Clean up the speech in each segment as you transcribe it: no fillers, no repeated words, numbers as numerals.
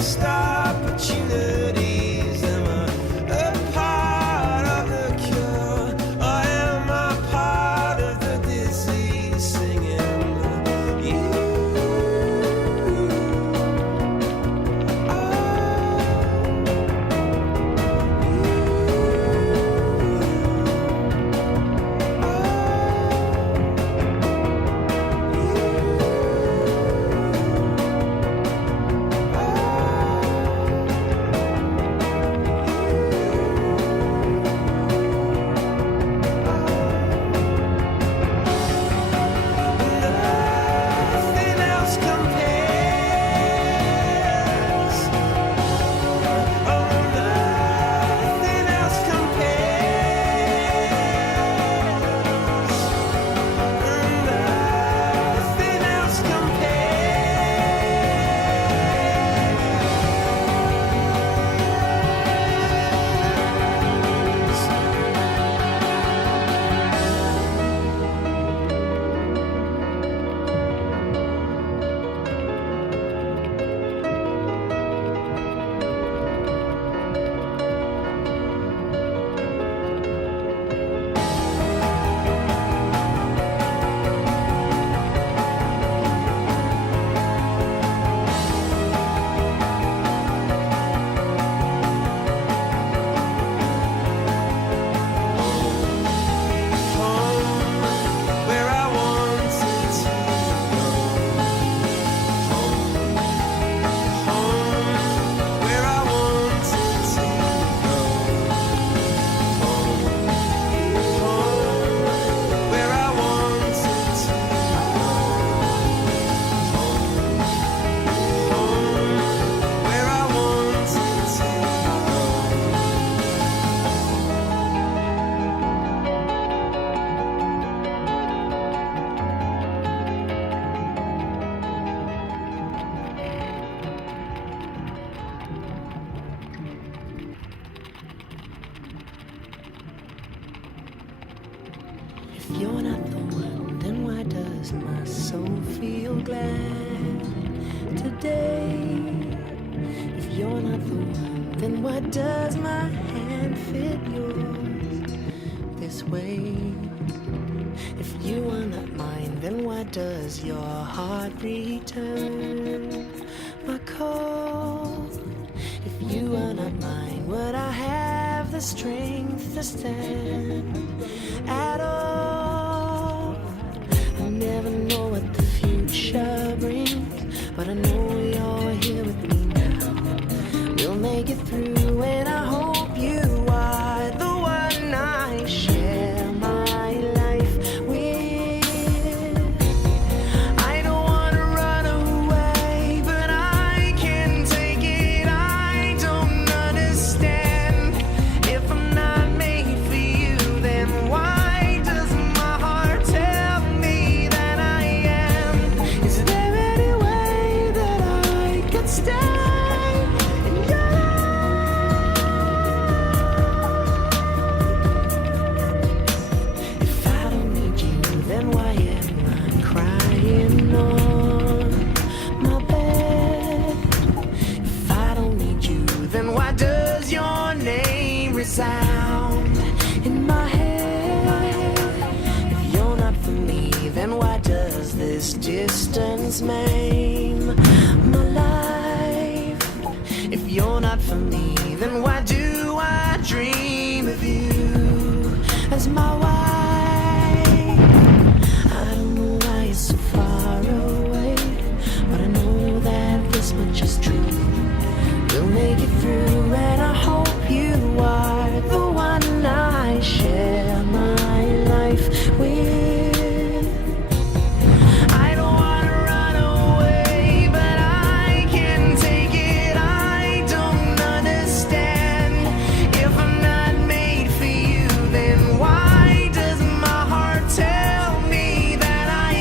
missed opportunities. Am I a part of the cure, or am I part of the disease? Singing you. Nothing else compares. Oh, nothing else compares. Nothing else where I wanted to go. Home, where I wanted to go. Home, where I wanted to go. Home, where I wanted to go. If you're not the one, then why does my soul feel glad today? If you're not the one, then why does my hand fit yours this way? If you are not mine, then why does your heart return my call? If you are not mine, would I have the strength to stand at all? I never know what the future brings, but I know you're here with me now. We'll make it through, and I hope you are the one I share my life with. I don't wanna run away, but I can't take it. I don't understand. If I'm not made for you, then why does my heart tell me that I am? Is there any way that I could stay in your life? If I don't need you, then why am I crying on my bed? If I don't need you, then why does your name resound in my head? If you're not for me, then why does this distance maim my life? If you're not for me, then why do I dream of you as my wife? I don't know why you're so far away, but I know that this much is true. We'll make it through, and I hope you are the one I share my life with. I don't wanna run away, but I can't take it. I don't understand. If I'm not made for you, then why does my heart tell me that I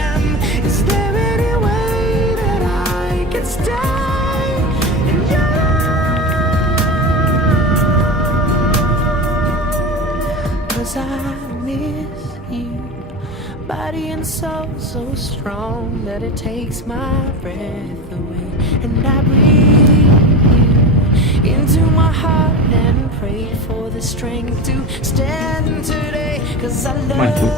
am? Is there any way that I could stay in your life? 'Cause I miss you, body and soul so strong that it takes my breath away, and I breathe mættur.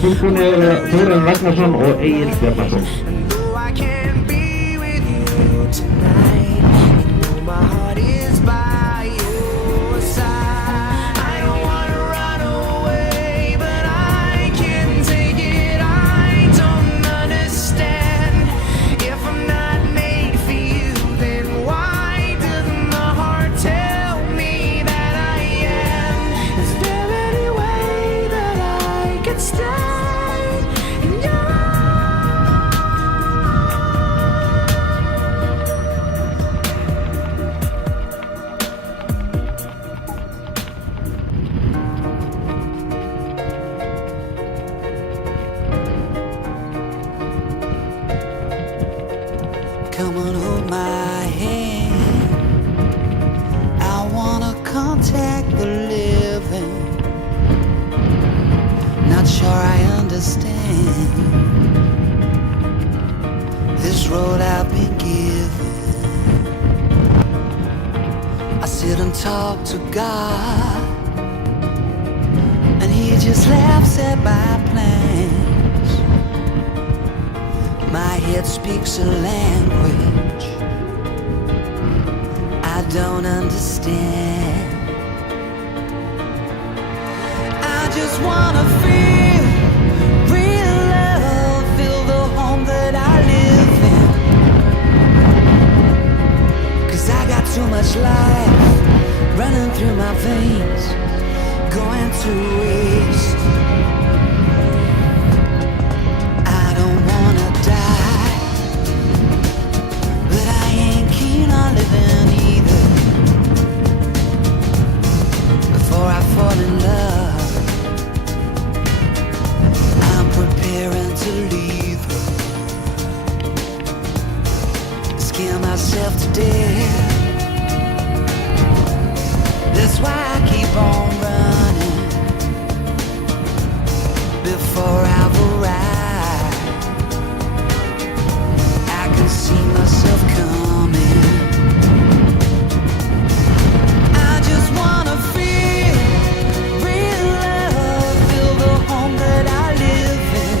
Tilbúinir eru Þórarinn Ragnarsson og Egill Bjarnason. Though I can't be with you tonight, you know my heart is by your side. I don't wanna run away, but I can't take it. I don't understand. If I'm not made for you, then why doesn't my heart tell me that I am? Is there any way that I could stay in your Come and hold my hand. I wanna contact the living. Not sure I understand this road I've been given. I sit and talk to God, and He just laughs at my plans. My head speaks a language I don't understand. I just wanna feel real love, feel the home that I live in. 'Cause I got too much life running through my veins, going to waste. I don't wanna die, but I ain't keen on living either. Before I fall in love, I'm preparing to leave her. Scare myself to death. That's why I keep on running before I've arrived. I can see myself coming. I just wanna feel real love, feel the home that I live in.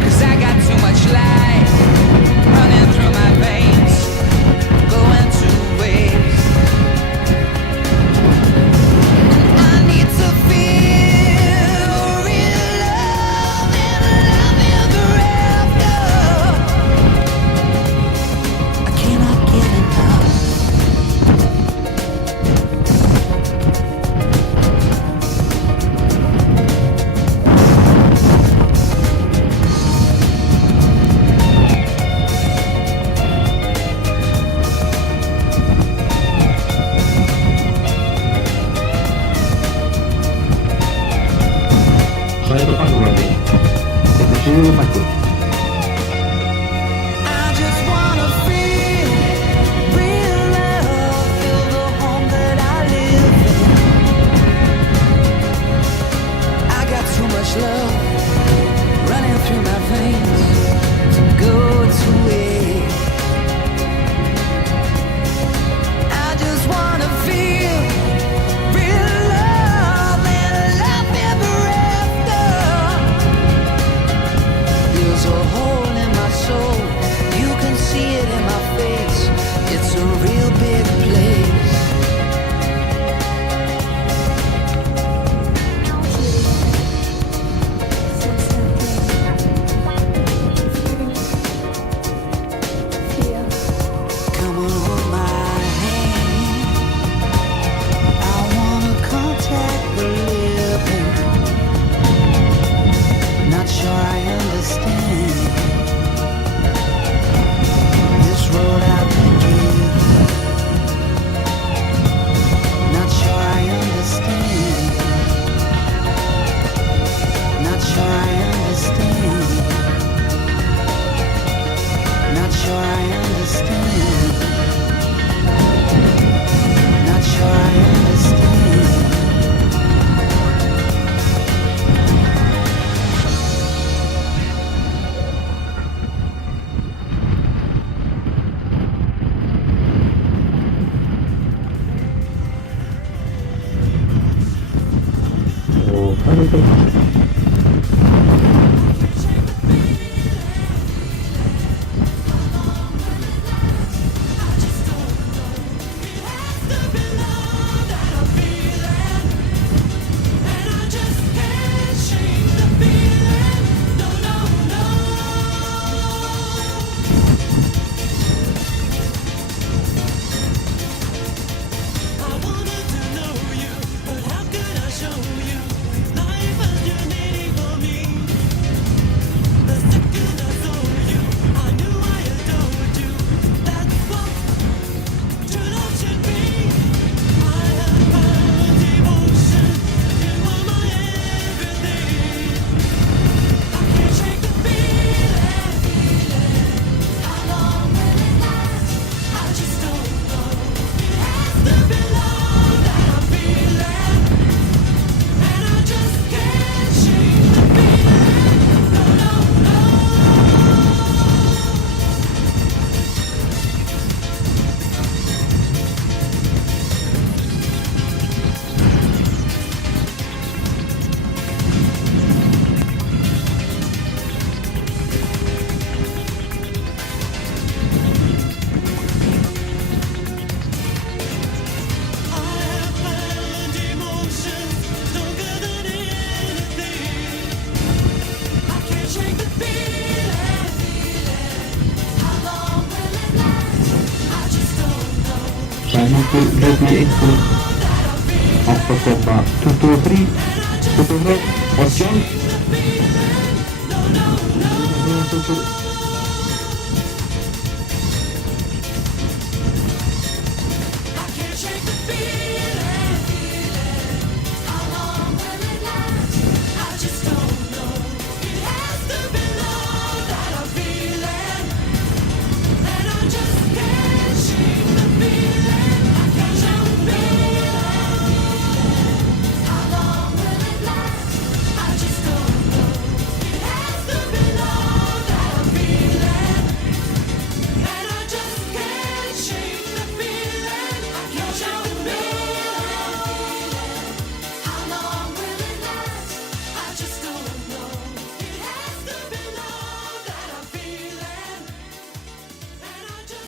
'Cause I got too much life running through my veins, going to waste. betul. Signing to ready into October 223 or John.